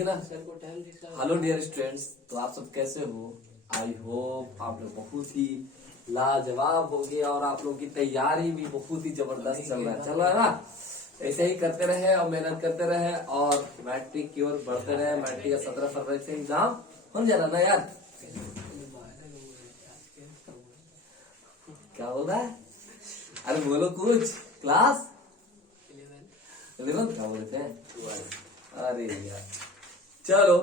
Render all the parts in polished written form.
है ना। Hello dear students, तो आप सब कैसे हो? आई होप आप लोग बहुत ही लाजवाब हो गए और आप लोगों की तैयारी भी बहुत ही जबरदस्त चल रहा है ना। ऐसे ही करते रहे और मेहनत करते रहे और मैट्रिक की ओर बढ़ते रहे। मैट्रिक का 17 फरवरी से एग्जाम हो जाना ना यार। क्या बोल रहा है? अरे बोलो कुछ। क्लास 11 क्या बोलते हैं? अरे यार चलो,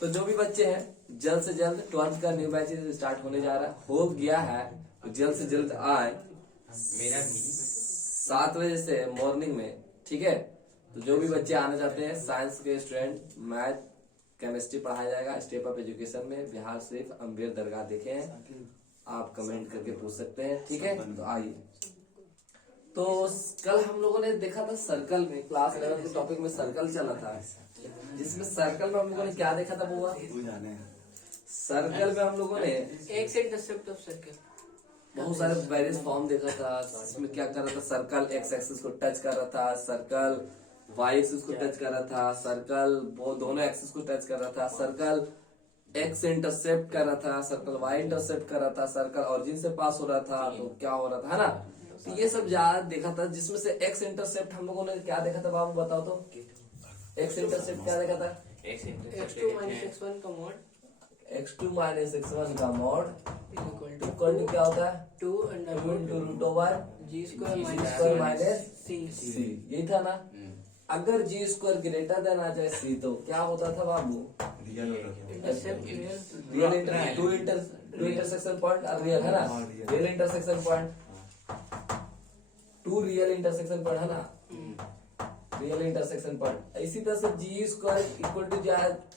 तो जो भी बच्चे हैं जल्द से जल्द 12th का न्यू बैच स्टार्ट होने जा रहा है, हो गया है, तो जल्द से जल्द आए। मेरा 7 बजे से मॉर्निंग में, ठीक है। तो जो भी बच्चे आना चाहते हैं, साइंस के स्टूडेंट, मैथ केमिस्ट्री पढ़ाया जाएगा स्टेप अप एजुकेशन में। बिहार शरीफ अम्बेर दरगाह देखे हैं, आप कमेंट करके पूछ सकते हैं, ठीक है। तो आइए, तो कल हम लोगों ने देखा था सर्कल में, क्लास 11 के टॉपिक में सर्कल चला था, जिसमें सर्कल में हम लोगों ने क्या देखा था बुआ? सर्कल में हम लोगों ने एक set the set of circle बहुत सारे वेरियस फॉर्म देखा था। इसमें क्या कर रहा था? सर्कल एक्स एक्सिस को टच कर रहा था, सर्कल वाई एक्सिस को टच कर रहा था, सर्कल वो दोनों एक्सिस को टच कर रहा था, सर्कल एक्स इंटरसेप्ट कर रहा था, सर्कल वाई इंटरसेप्ट कर रहा था, सर्कल ऑरिजिन से पास हो रहा था, तो क्या हो रहा था, है ना। तो ये सब ज्यादा देखा था, जिसमें से एक्स इंटरसेप्ट हम लोगों ने क्या देखा था बाबू बताओ तो? एक्स इंटरसेप्ट क्या देखा था? x2 - x1 का मॉड x2 - x1 का मॉड इक्वल टू क्या होता है? 2 into root over g square square minus c c, यही था ना। अगर जी स्क्वायर ग्रेटर देन आ जाए सी, तो क्या होता था बाबू? Intercept real two intersection point और रियल, है ना। Real intersection point, two real intersection point, है ना। Real intersection point. इसी तरह से g square equal to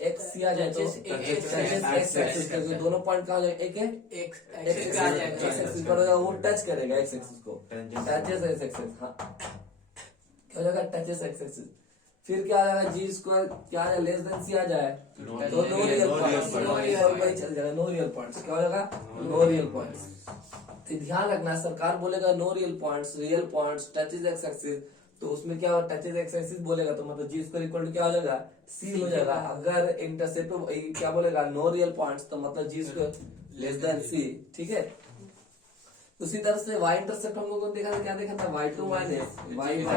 x c आ जाए तो एक्स एक्सिस के दोनों पॉइंट कहाँ हो जाएगा? एक है x एक्स एक्सिस पर होगा, वो टच करेगा एक्स एक्सिस को, टचेस एक्स एक्सिस। हाँ, क्या हो जाएगा? Touches X axis. फिर क्या आ जाएगा? जी स्क्वायर क्या आ जाए? लेस देन सी आ जाए तो नो रियल पॉइंट्स, वही चल जाएगा, नो रियल पॉइंट्स। क्या हो जाएगा? No real points. तो ध्यान रखना, सरकार बोलेगा no real points, real points, touches X axis, तो उसमें क्या होगा? टचेस एक्स एक्सिस बोलेगा तो मतलब जी स्क्वायर इक्वल टू क्या हो जाएगा? सी हो जाएगा। अगर इंटरसेप्ट क्या बोलेगा? नो रियल पॉइंट्स, तो मतलब जी स्क्वायर लेस देन सी, ठीक है। उसी तरह से y इंटरसेप्ट हम लोगों ने देखा था, क्या देखा था? y2 माइनस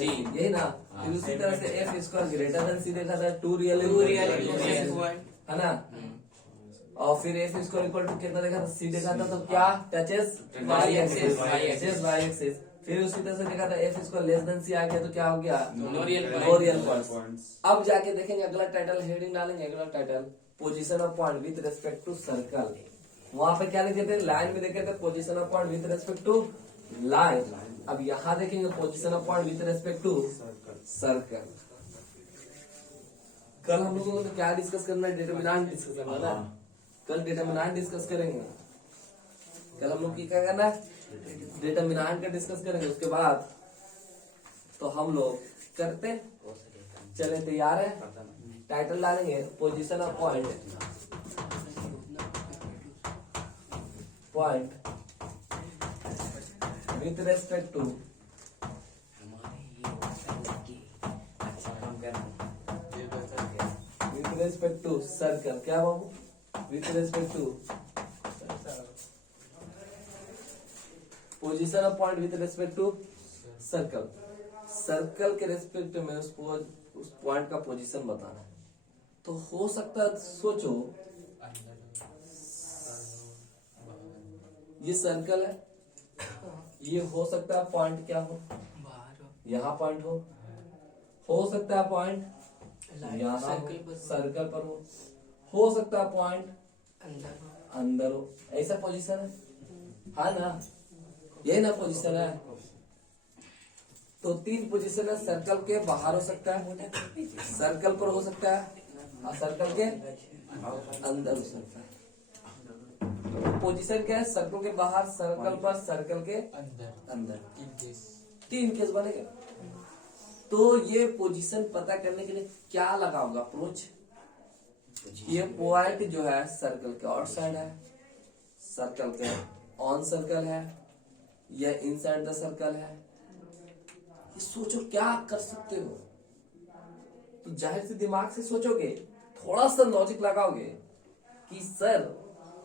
यही ना। फिर उसी तरह से f square greater then c देखा था, 2 रियल है ना। और फिर एफ स्क्वायर इक्वल टू कितना देखा था? सी देखा था, तो क्या? Touches Y axis. फिर उसी तरह से देखा था एफ स्क्वायर लेस देन सी आ गया, तो क्या हो गया? No real points. अब जाके देखेंगे अगला टाइटल, हेडिंग डालेंगे अगला title, position of point with respect to circle. वहां पे क्या लिखे थे? लाइन में देखे थे position of point with respect to line. अब यहाँ देखेंगे position of point with respect to circle. कल हम लोगों को क्या डिस्कस करना है? डिटरमिनेंट डिस्कस करना है ना। कल डिटरमिनेंट डिस्कस करेंगे। कल हम लोग क्या करना है? डिटरमिनेंट का डिस्कस करेंगे। उसके बाद तो हम लोग करते चले, तैयार है? टाइटल डालेंगे position of point with respect to circle. क्या बाबू? With respect to position of point with respect to circle. Circle के रेस्पेक्ट में उस पॉइंट का पोजीशन बताना है। तो हो सकता है, सोचो, ये सर्कल है, ये हो सकता है पॉइंट क्या हो? यहाँ पॉइंट हो सकता है पॉइंट यहाँ सर्कल पर हो सकता है पॉइंट अंदर हो। ऐसा पोजीशन है ना, यही ना पोजीशन है। तो 3 पोजीशन है। सर्कल के बाहर हो सकता है, सर्कल पर हो सकता है, और सर्कल के अंदर हो सकता है। पोजीशन क्या है? सर्कल के बाहर, सर्कल पर, सर्कल के अंदर। 3 केस बनेगा। तो ये पोजीशन पता करने के लिए क्या लगाओगे अप्रोच? ये पॉइंट जो है सर्कल के आउटसाइड है, सर्कल के ऑन सर्कल है, या इनसाइड द सर्कल है, ये सोचो क्या कर सकते हो। तो जाहिर से दिमाग से सोचोगे, थोड़ा सा लॉजिक लगाओगे कि सर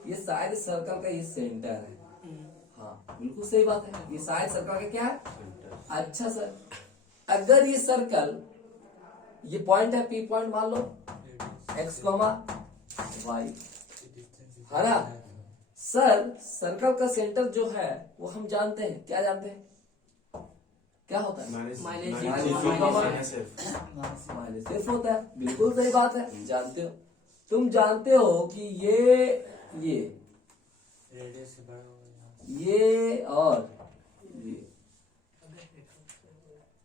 ये शायद सर्कल का ये सेंटर है। हाँ बिल्कुल सही बात है, ये शायद सर्कल का क्या है। अच्छा सर, अगर ये सर्कल ये पॉइंट है पी पॉइंट मान लो एक्स कॉमा वाई, है ना सर। सर्कल का सेंटर जो है वो हम जानते हैं, क्या जानते हैं, क्या होता है माइनस एफ होता है। बिल्कुल सही बात है, जानते हो। तुम जानते हो कि ये रेडियस से बड़ा होगा। ये और ये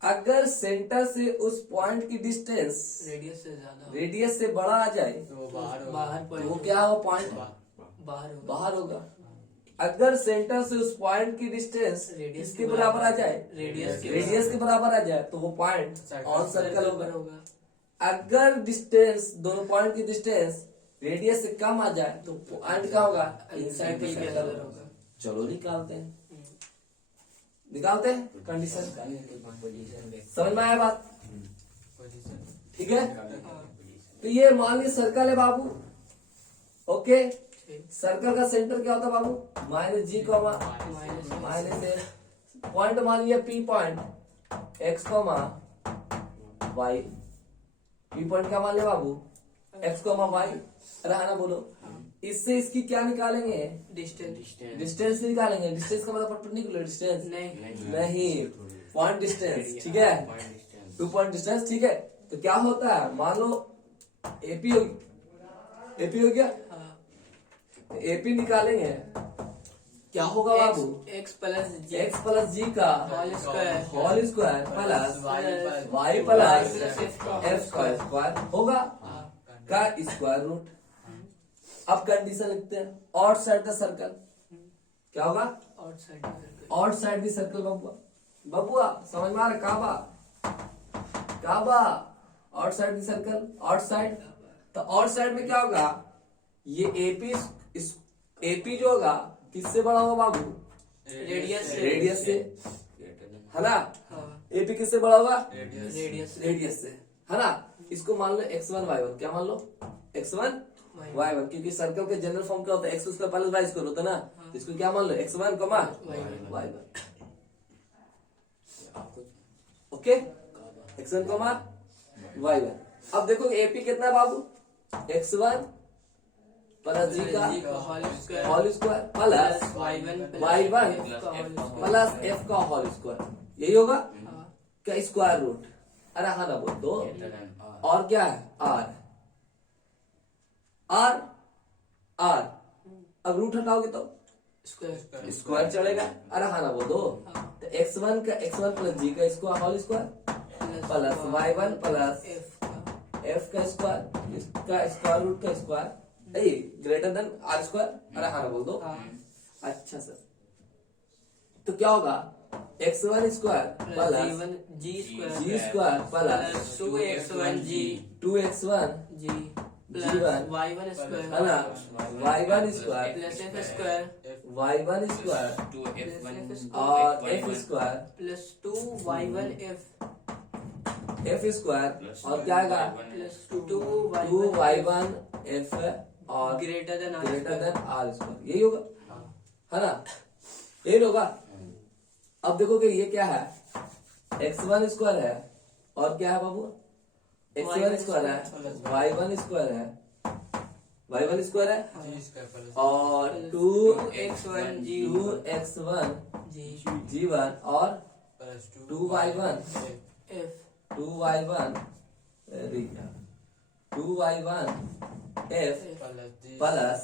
अगर सेंटर से उस पॉइंट की डिस्टेंस रेडियस से बड़ा आ जाए तो बाहर तो वो क्या हो, पॉइंट बाहर होगा। अगर सेंटर से उस पॉइंट की डिस्टेंस किसके बराबर आ जाए, रेडियस के बराबर आ जाए तो वो पॉइंट ऑन सर्कल होगा। अगर डिस्टेंस दोनों पॉइंट की डिस्टेंस रेडियस से कम आ जाए तो पॉइंट क्या होगा, इनसाइड के अंदर होगा। चलो निकालते हैं कंडीशन। समझ में आया बात, ठीक है। तो ये मान लीजिए सर्कल है बाबू, ओके। सर्कल का सेंटर क्या होता है बाबू, minus G comma minus A. Point मान लिया P point X comma Y. P point क्या मान लिया बाबू, एक्स कॉमा वाई। अरे है ना, बोलो। इससे इसकी क्या निकालेंगे, डिस्टेंस निकालेंगे। डिस्टेंस का मतलब परपेंडिकुलर डिस्टेंस नहीं, पॉइंट डिस्टेंस, ठीक है। 2 पॉइंट डिस्टेंस, ठीक है। तो क्या होता है, मान लो एपी हो गया। एपी निकालेंगे, क्या होगा बाबू, एक्स प्लस जी का whole square plus Y plus F का स्क्वायर होगा का स्क्वायर रूट। अब कंडीशन लिखते हैं, आउट साइड द सर्कल क्या होगा, आउट साइड द सर्कल। बबुआ समझ में आ रहा, काबा outside the circle, outside. तो आउट साइड में क्या होगा, ये एपी जो होगा किससे बड़ा होगा बाबू, रेडियस से, है ना। एपी किससे बड़ा होगा, रेडियस से, है ना। इसको मान लो x1 y1, क्या मान लो x1 y1, क्योंकि सर्कल के जनरल फॉर्म क्या होता है, एक्स उसका प्लस वाई स्क्वायर होता है ना। इसको क्या मान लो x1 y1, okay. x1 y1। अब देखो एपी कितना है बाबू, x1 प्लस जी का whole square plus y1 plus f का होल स्क्वायर, यही होगा क्या, स्क्वायर रूट। अरे हाँ ना बोल दो। और क्या है, आर। अब रूट हटाओगे तो स्क्वायर चलेगा। अरे हाँ ना बोल दो। तो x1 प्लस जी का square whole square plus y1 plus f का स्क्वायर, इसका स्क्वायर रूट का square greater than are square. अरे हाँ ना बोल दो। अच्छा सर, तो क्या होगा, x1 स्क्वायर प्लस जी square plus 2x1 2x1 plus y1 square, है ना, y1 square plus f square y1 square और f square plus 2y1 f square और क्या आएगा, प्लस 2y1 f और ग्रेटर देन आर स्क्वायर, यही होगा, है ना, यही होगा। अब देखोगे ये क्या है, x1 स्क्वायर है और क्या है बाबू, x1 स्क्वायर है, y1 स्क्वायर है, और 2x1 g1 और 2y1 f प्लस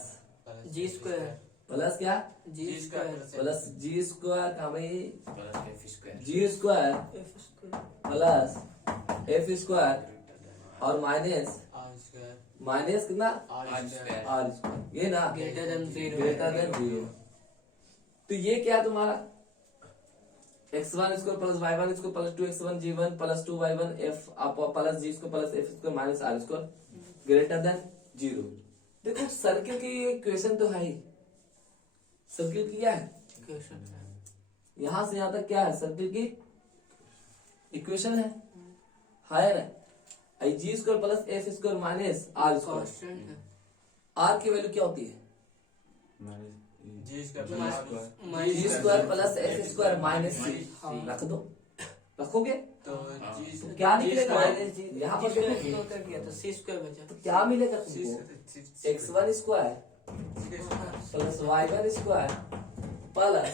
जी स्क्वायर प्लस क्या, जी स्क्वायर प्लस जी स्क्वायर कहाँ भाई, जी स्क्वायर प्लस एफ स्क्वायर और माइनस कितना, आर स्क्वायर, ये ना ग्रेटर देन 0। तो ये क्या तुम्हारा x1 square plus y1 square plus 2x1 g1 plus 2y1 f plus ji square plus F square minus are square greater than 0। देखो circle की इक्वेशन तो है ही, सर्किल की क्या है, यहां से यहां तक क्या है सर्किल की इक्वेशन है ना। G square plus F square minus are square. Constant है। आर की वैल्यू क्या होती है? G g square plus F square minus c. रख दो, रखोगे तो तो क्या निकलेगा? माइनस जी यहाँ पर देखो क्या किया तो सी स्क्वायर बचा। तो क्या मिलेगा तुमको? x1 square plus y1 square plus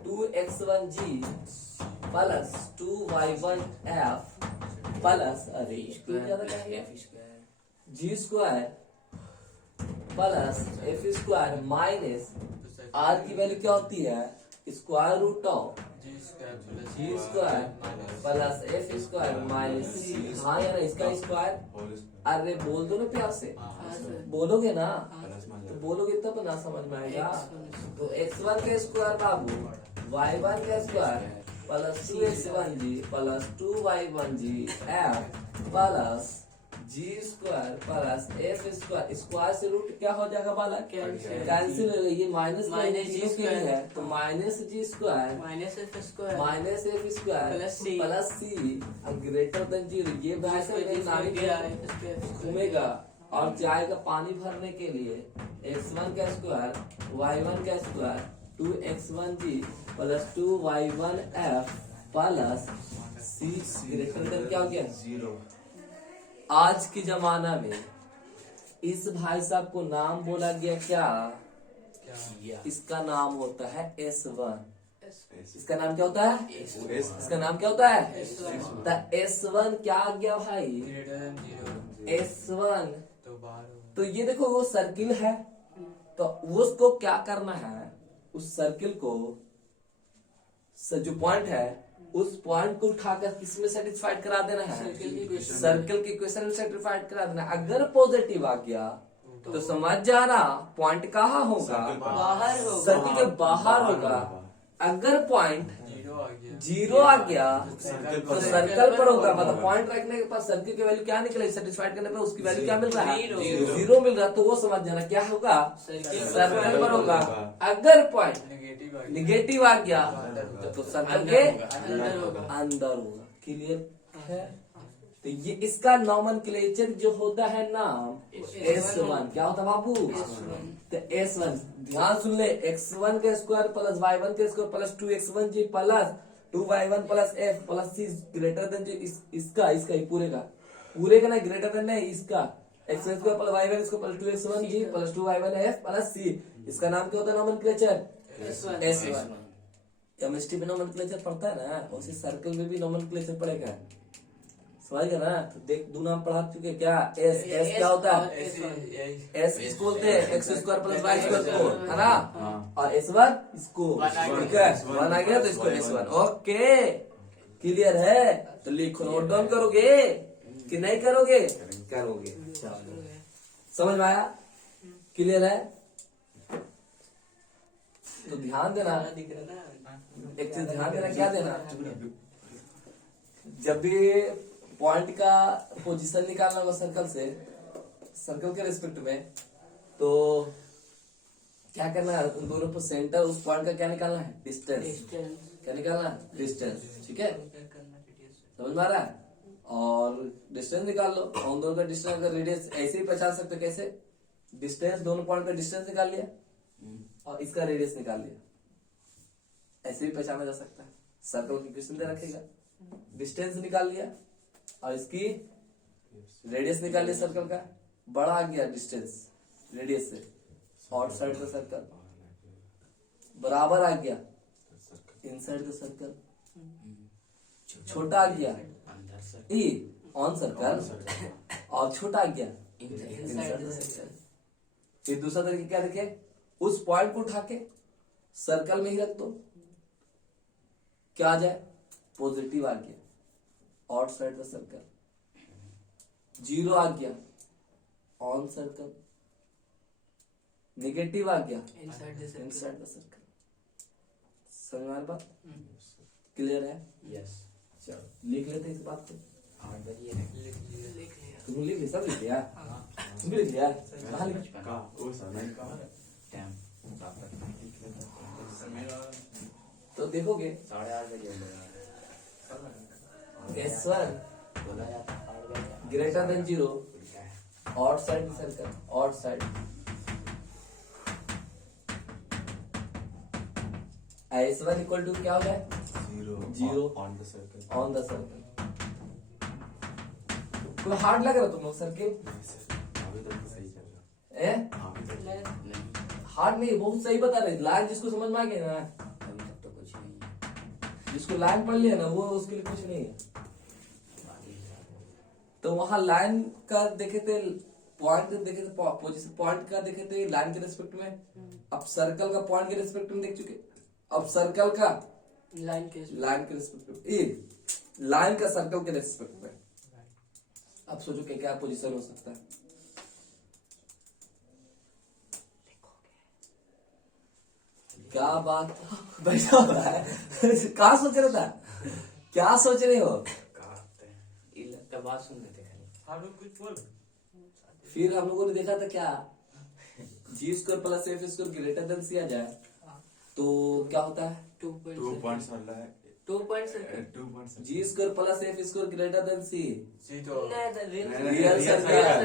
2x1g plus 2y1f plus अरे g square plus F square minus r की वैल्यू क्या होती है? Square root of g square plus F square minus c. हाँ या ना, इसका स्क्वायर। अरे बोल दो ना प्यार से, बोलोगे ना तो बोलोगे तब ना समझ में आएगा। तो x1 का स्क्वायर बाबू y1 का square plus 2x1g plus 2y1g f plus जी square plus F square. Square से रूट क्या हो जाएगा बाला? कैंसिल हो गई, ये माइनस जी स्क्वायर है तो minus g square minus f square minus f square plus c greater than zero. ये घूमेगा और जाएगा पानी भरने के लिए। x1 का स्क्वायर y1 का square 2x1g plus 2y1f plus c greater than क्या हो गया? 0। आज के जमाना में इस भाई साहब को नाम बोला गया क्या? इसका नाम होता है S1। इसका नाम क्या होता है? इसका नाम क्या होता है? S1 क्या आ गया भाई? S1। तो ये देखो वो सर्किल है, तो उसको क्या करना है? उस सर्किल को जो पॉइंट है उस पॉइंट को उठाकर किसमें सेटिस्फाइड करा देना है? सर्किल के इक्वेशन में सेटिस्फाइड करा देना। अगर पॉजिटिव आ गया तो समझ जाना पॉइंट कहाँ होगा? बाहर होगा, सर्किल के बाहर होगा। अगर पॉइंट जीरो आ गया तो सर्कल पर होगा, मतलब पॉइंट रखने के बाद सर्किल की वैल्यू क्या निकलेगी? सेटिस्फाइड करने पर उसकी वैल्यू क्या मिल रहा है? जीरो मिल रहा है। तो वो समझ जाना क्या होगा? सर्कल पर होगा। अगर पॉइंट निगेटिव आ गया तो सर्कल के अंदर होगा। क्लियर है? तो ये इसका नॉमेनक्लेचर जो होता है नाम S1 क्या होता है बाबू? तो S1 ध्यान सुन ले, x1 का स्क्वायर प्लस y1 का square plus 2x1g plus 2y1 plus f plus c greater than इसका ही पूरे का नहीं, ग्रेटर देन नहीं, इसका x1 square plus y1 square plus 2x1g plus 2y1f plus c। इसका नाम क्या होता है? Nomenclature S1। केमिस्ट्री में नॉमेनक्लेचर पढ़ता है ना, उसी सर्कल में भी नॉमेनक्लेचर पढ़ेगा। समझ गया ना? तो देख दो नाम पढ़ा चुके क्या? एस क्या होता है? एस इसको बोलते हैं X square plus Y square को, है ना? और S1 इसको, ठीक है? 1 आ गया तो इसको S1। ओके, क्लियर है? तो लिखो, नोट डाउन करोगे कि नहीं करोगे? करोगे। समझ में आया? क्लियर है? तो ध्यान देना, एक चीज ध्यान देना। क्या देना? जब भी पॉइंट का पोजीशन निकालना होगा सर्कल से, सर्कल के रिस्पेक्ट में, तो क्या करना है? उन दोनों पर सेंटर उस पॉइंट का क्या निकालना है? डिस्टेंस। क्या निकालना है? डिस्टेंस। ठीक है, समझ में आ रहा है? और डिस्टेंस निकाल लो। और उन दोनों का डिस्टेंस का रेडियस ऐसे ही पहचान सकते हो। कैसे? डिस्टेंस, दोनों पॉइंट का डिस्टेंस निकाल लिया और इसका रेडियस निकाल लिया, ऐसे भी पहचाना जा सकता है। सर्कल की इक्वेशन दे रखेगा, डिस्टेंस निकाल लिया और इसकी रेडियस निकाल लिया। सर्कल का बड़ा आ गया डिस्टेंस रेडियस से, आउटसाइड का सर्कल बराबर आ गया इनसाइड द सर्कल, छोटा आ गया ई ऑन सर्कल और छोटा आ गया इनसाइड द सर्कल। फिर दूसरा तरीका क्या देखे? उस पॉइंट को उठा के सर्कल में ही रख दो, क्या आ जाए? पॉजिटिव आ गया आउटसाइड द सर्कल, जीरो आ गया ऑन सर्कल, नेगेटिव आ गया इनसाइड द सर्कल। समझ में आ बात? क्लियर है? यस। चलो लिख लेते इस बात को। तुम लिख लिया? सब लिख लिया? तुम भी लिख लिया? कहाँ लिख? तो देखोगे 8:30 बजे S1 greater than 0, outside circle, outside. S1 equal to क्या हो जाए? 0 on the circle. On the circle. कोई हार्ड लग रहा तुम लोग सर्किल? अभी तक तो सही चल रहा है। अभी तक नहीं, हार्ड नहीं, बहुत सही बता रहे। लाइन जिसको समझ में आ गया ना, अभी तक तो कुछ नहीं है। जिसको लाइन पढ़ लिया ना, वो उसके लिए कुछ नहीं है। तो वहां लाइन का देखे थे, पॉइंट देखे थे, पोजीशन पॉइंट का देखे थे लाइन के रिस्पेक्ट में। अब सर्कल का पॉइंट के रिस्पेक्ट में देख चुके। अब सर्कल का लाइन के लाइन के रिस्पेक्ट में, ये लाइन का सर्कल के रिस्पेक्ट में। अब सोचो कि क्या पोजीशन हो सकता है। क्या बात बैठा हुआ है कहा सोच रहा था? क्या सोच रहे हो? ये लगता बात सुन रहे थे खाली। हाँ कुछ बोल। फिर हम लोगों ने देखा था क्या, g square plus F square greater than सी आ जाए तो क्या होता है? 2 पॉइंट्स वाला है। 2 points 2 points. G square plus F square greater than c. C तो real circle.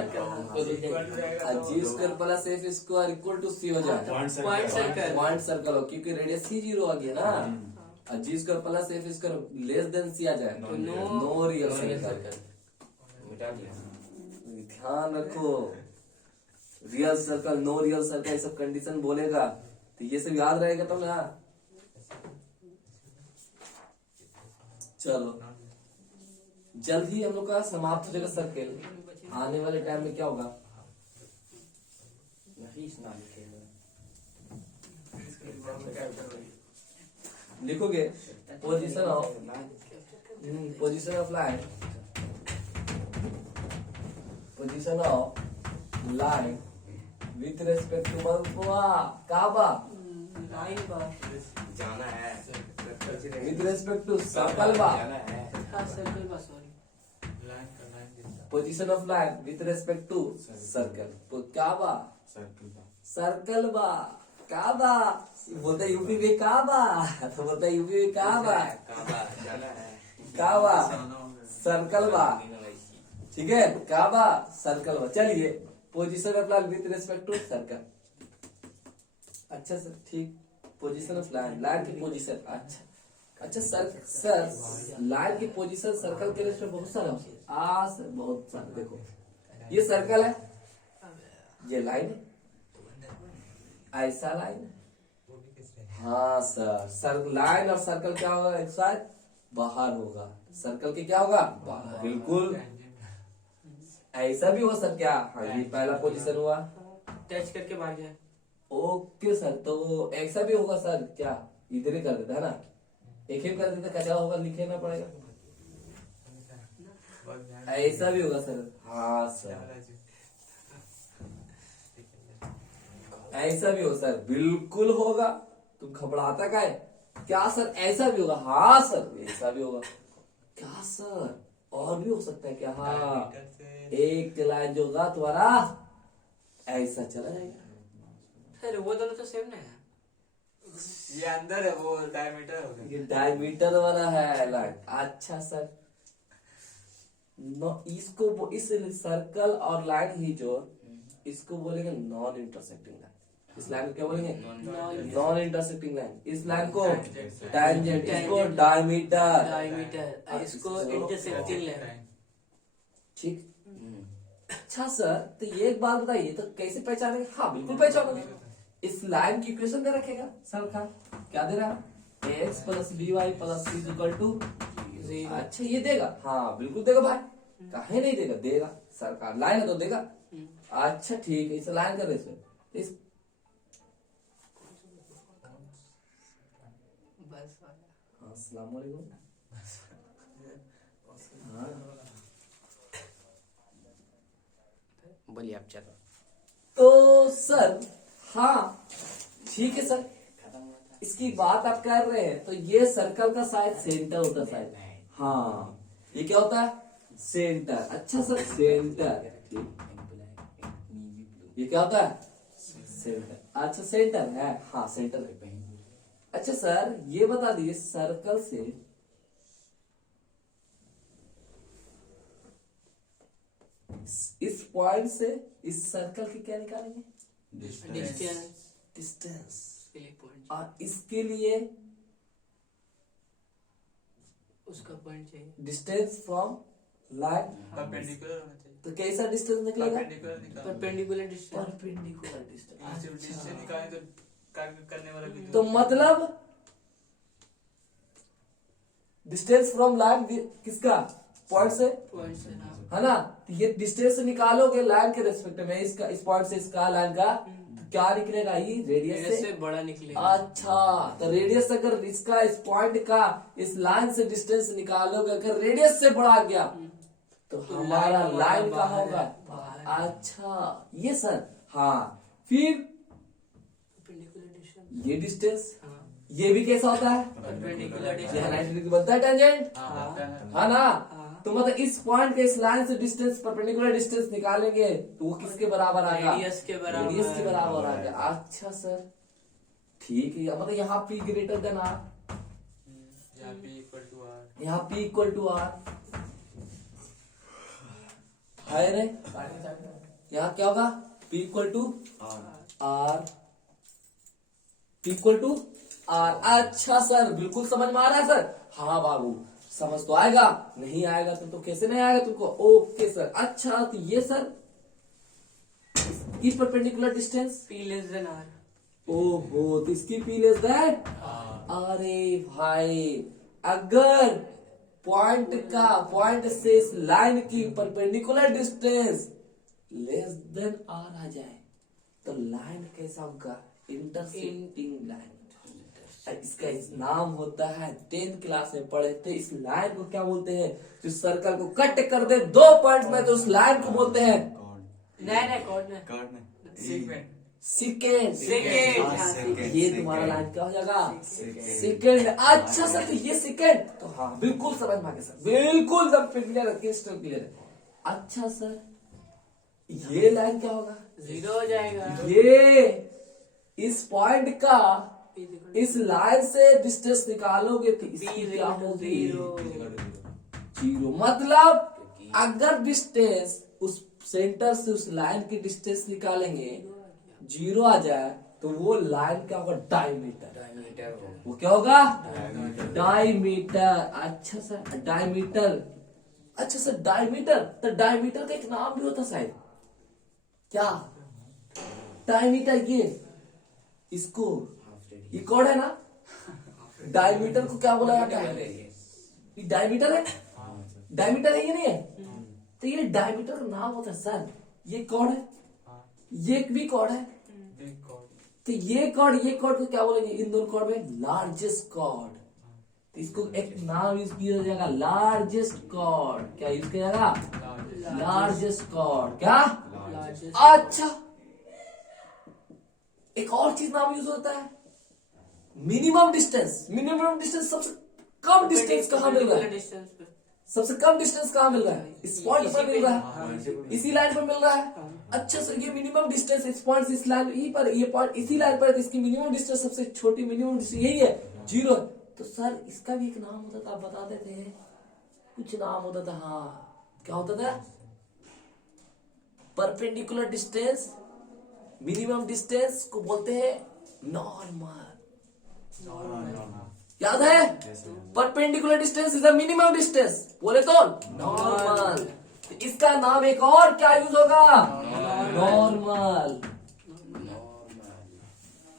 G square plus F square equal to c हो जाए। Point circle. पॉइंट सर्कल हो, क्योंकि रेडियस ही 0 आ गया ना। G square plus F square less than सी आ जाए तो नो रियल सर्कल। मिटा दिया। ध्यान रखो, real circle, no real circle, ये सब कंडीशन बोलेगा तो ये सब याद रहेगा तो ना। चलो जल्द ही हम लोग का समाप्त हो जाएगा सर्कल। आने वाले टाइम में क्या होगा? लिखोगे position of line, position of line with respect to काबा, लाइन बा जाना है। विथ रेस्पेक्ट टू सर्कल बा, हाँ सर्कल बा sorry. Position of line with respect to circle तो काबा, सर्कल का सर्कल बा, काबा। बोलता यूपी में काबा तो बोलता यूपी में काबा, जाना है। काबा सर्कल बा। ठीक है, काबा सर्कल बा। चलिए position of line with respect to circle. अच्छा सर, ठीक। पोजीशन ऑफ लाइन, लाइन की पोजीशन। अच्छा सर लाइन की पोजीशन सर्कल के रेस्पेक्ट बहुत सारा सर बहुत सारा। देखो ये सर्कल है, ये लाइन है, ऐसा लाइन है। हाँ सर लाइन और सर्कल क्या होगा? एक साथ बाहर होगा। सर्कल के क्या होगा? बाहर। बिल्कुल ऐसा भी हो सर क्या? हाँ ये पहला पोजीशन हुआ, टच करके भाग जाए। Okay sir. तो ऐसा भी होगा सर क्या? इधर ही कर देता है ना, एक ही कर देता, कचरा होगा, लिखे ना पड़ेगा। ऐसा भी होगा सर। हाँ सर ऐसा भी हो सर, बिल्कुल होगा। तुम घबराता का है क्या सर? ऐसा भी होगा। हाँ सर ऐसा भी होगा। क्या सर और भी हो सकता है क्या? हाँ एक लाइन जो होगा तुम्हारा ऐसा चला जाएगा। सर वो दोनों तो सेम नहीं है। ये अंदर है, वो डायमीटर हो गया। ये डायमीटर वाला है लाइन। अच्छा सर इसको इस सर्कल और लाइन ही जो इसको बोलेंगे नॉन इंटरसेक्टिंग लाइन। इस लाइन को क्या बोलेंगे? Non intersecting line. इस लाइन को टैंजेंट, इसको डायमीटर, डायमीटर, इसको इंटरसेक्टिंग लाइन। ठीक। अच्छा सर तो ये एक बात बताइए, तो कैसे पहचानेंगे? हाँ बिल्कुल पहचानोगे। इस लाइन की इक्वेशन दे रखेगा सर का, क्या दे रहा है? X plus B Y plus C equal to. अच्छा ये देगा? हाँ बिल्कुल देगा भाई, काहे नहीं देगा? देगा। सरकार लाइन है तो देगा। अच्छा ठीक है, इसे लाइन कर रहे इस हाँ, अस्सलाम वालेकुम। हाँ। बोलिए आप चलो। तो सर हाँ ठीक है सर, इसकी बात आप कर रहे हैं तो ये सर्कल का शायद सेंटर होता है शायद। हाँ ये क्या होता है? सेंटर। अच्छा सर सेंटर, ये क्या होता है? सेंटर। अच्छा सेंटर है, हाँ सेंटर है। अच्छा सर ये बता दीजिए सर्कल से इस पॉइंट से इस सर्कल की क्या निकालेंगे? Distance distance. के लिए पॉइंट और इसके लिए उसका पॉइंट चाहिए। डिस्टेंस फ्रॉम लाइन, परपेंडिकुलर होना चाहिए। तो कैसा डिस्टेंस निकलेगा? परपेंडिकुलर निकालना। Perpendicular distance. Perpendicular distance. सिर्फ डिस्टेंस निकालें तो करने वाला भी तो मतलब डिस्टेंस फ्रॉम लाइन किसका? पॉइंट से, पॉइंट से हाँ। है ना? तो ये डिस्टेंस निकालोगे लाइन के रेस्पेक्ट में, इसका इस पॉइंट से इसका लाइन का, तो क्या निकलेगा? ये रेडियस रेडियस से। से बड़ा निकलेगा। अच्छा, तो रेडियस अगर इसका इस पॉइंट का इस लाइन से डिस्टेंस निकालोगे, अगर रेडियस से बढ़ा गया तो हमारा लाइन का होगा बाहर। अच्छा ये सर, हाँ। फिर परपेंडिकुलर डिस्टेंस। ये डिस्टेंस, हाँ। ये भी कैसा होता है? परपेंडिकुलर यह डिस्टेंस। 90 डिग्री बनता है टेंजेंट, हाँ, है ना? हाँ। तो मतलब इस पॉइंट के इस लाइन से डिस्टेंस, परपेंडिकुलर डिस्टेंस निकालेंगे तो वो किसके बराबर आएगा? रेडियस के बराबर। रेडियस के बराबर आ गया। अच्छा सर, ठीक है। मतलब यहाँ P ग्रेटर देन R, यहाँ P इक्वल टू R। यहाँ P इक्वल टू R है रे। यहाँ क्या होगा? P equal to R, P equal to R। अच्छा सर, बिल्कुल समझ में आ रहा है सर? हाँ बाबू, समझ तो आएगा, नहीं आएगा तो कैसे नहीं आएगा तुमको? Okay sir. अच्छा, तो ये सर इसकी perpendicular distance, P less than R। ओहो, तो इसकी P लेस देन। अरे भाई, अगर पॉइंट से इस लाइन की perpendicular distance less than R आ जाए तो लाइन कैसा होगा? Intersecting line. इसका इस नाम होता है, 10th क्लास में पढ़े थे, इस लाइन को क्या बोलते हैं? जो सर्कल को कट कर दे दो पॉइंट में, तो उस लाइन को बोलते हैं नहीं कॉर्ड नहीं। सीक्वेंट। सेकेंड। सेकेंड। ये तुम्हारा लाइन क्या हो जाएगा? सेकेंड। अच्छा सर, तो ये सेकेंड, तो हाँ बिल्कुल समझ में आ गया सर, बिल्कुल एकदम क्लियर है, क्रिस्टल क्लियर है। अच्छा सर, ये लाइन क्या होगा? 0 हो जाएगा। ये इस पॉइंट का इस लाइन से डिस्टेंस निकालोगे तो इसकी क्या होगी? 0। मतलब अगर डिस्टेंस उस सेंटर से उस लाइन की डिस्टेंस निकालेंगे 0 आ जाए तो वो लाइन क्या होगा? डायमीटर। वो क्या होगा? डायमीटर। अच्छा सर, डायमीटर। अच्छा सर, डायमीटर, तो डायमीटर का एक नाम भी होता शायद, क्या? डायमीटर। ये इसको, ये कौन है ना? डायमीटर को क्या बोला जाता है? ये डायमीटर है, डायमीटर है, ये नहीं है? तो ये डायमीटर का नाम होता है सर। ये कौन है? ये भी कॉर्ड है। तो ये कॉर्ड को क्या बोलेंगे? इन दोनों कॉर्ड में लार्जेस्ट कॉर्ड। तो इसको एक नाम यूज किया जाएगा, लार्जेस्ट कॉर्ड। क्या यूज किया जाएगा? Largest chord. क्या? अच्छा, एक और चीज नाम यूज होता है, मिनिमम डिस्टेंस। मिनिमम डिस्टेंस सबसे कम डिस्टेंस कहाँ मिल रहा है? सबसे कम डिस्टेंस कहाँ मिल रहा है? इस पॉइंट पर मिल रहा है, इसी लाइन पर मिल रहा है। अच्छा सर, ये मिनिमम डिस्टेंस इस पॉइंट से इस लाइन यहीं पर, ये पॉइंट इसी लाइन पर, इसकी मिनिमम डिस्टेंस, सबसे छोटी मिनिमम डिस्टेंस यही है, 0। तो सर इसका भी एक नाम होता था, आप बताते थे, कुछ नाम होता था। हाँ, क्या होता था? परपेंडिकुलर डिस्टेंस, मिनिमम डिस्टेंस को बोलते हैं नॉर्मल। याद है? Perpendicular distance is the minimum distance, बोले तो नॉर्मल। इसका नाम एक और क्या यूज होगा? नॉर्मल।